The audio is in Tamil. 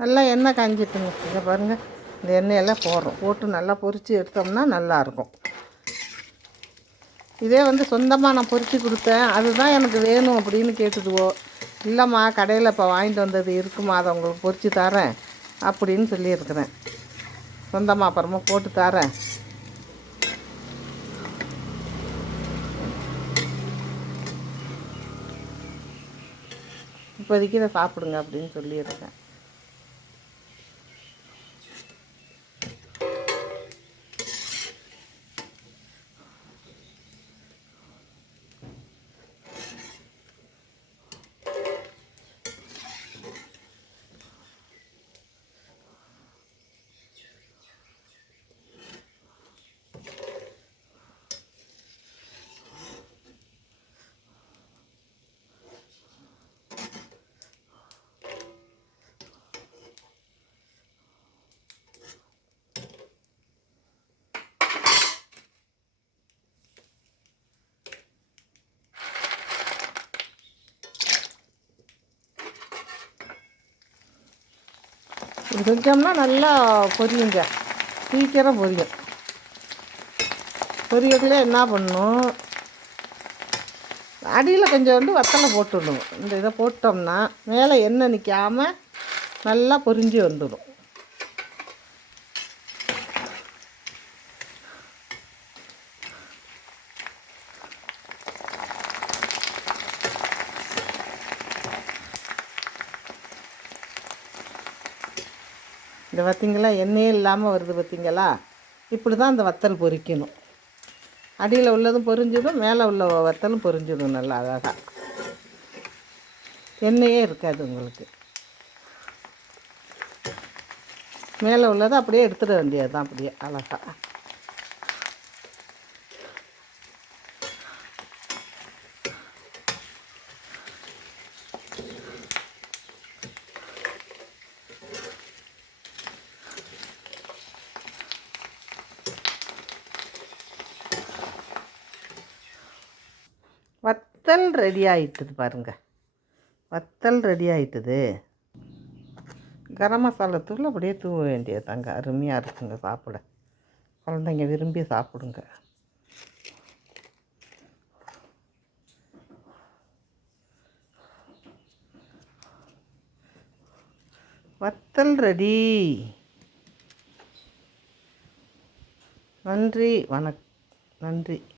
நல்லா எண்ணெய் காஞ்சிட்டுங்க. இதை பாருங்கள், இந்த எண்ணெயெல்லாம் போட்டு நல்லா பொரித்து எடுத்தோம்னா நல்லாயிருக்கும். இதே சொந்தமாக நான் பொரித்து கொடுத்தேன், அதுதான் எனக்கு வேணும் அப்படின்னு கேட்டுதுவோ. இல்லைம்மா, கடையில் இப்போ வாங்கிட்டு வந்தது இருக்குமா, அதை உங்களுக்கு பொரித்து தரேன் அப்படின்னு சொல்லியிருக்கிறேன். சொந்தமாக அப்புறமா போட்டு தரேன், இப்போதைக்கு இதை சாப்பிடுங்க அப்படின்னு சொல்லியிருக்கேன். இது செஞ்சோம்னா நல்லா பொரியுங்க, சீக்கிரம் பொரியும். பொரியக்குள்ளே என்ன பண்ணணும், அடியில் கொஞ்சோண்டு வத்தலை போட்டுடணும். இந்த இதை போட்டோம்னா மேலே எண்ணெய் நிற்காமல் நல்லா பொரிஞ்சு வந்துடும். இந்த பார்த்திங்களா, எண்ணெயே இல்லாமல் வருது பார்த்திங்களா. இப்படி தான் இந்த வத்தல் பொரிக்கணும். அடியில் உள்ளதும் பொரிஞ்சிடும், மேலே உள்ள வத்தலும் பொரிஞ்சிடும் நல்லா அழகாக. எண்ணெயே இருக்காது உங்களுக்கு. மேலே உள்ளதை அப்படியே எடுத்துட வேண்டியது தான், அப்படியே அழகாக. வத்தல் ரெடி ஆகிட்டுது பாருங்கள், வத்தல் ரெடி ஆகிட்டுது. கரம் மசாலா தூள் அப்படியே தூவ வேண்டியது தாங்க, அருமையாக இருக்குங்க சாப்பிட. குழந்தைங்க விரும்பி சாப்பிடுங்க. வத்தல் ரெடி. நன்றி, நன்றி.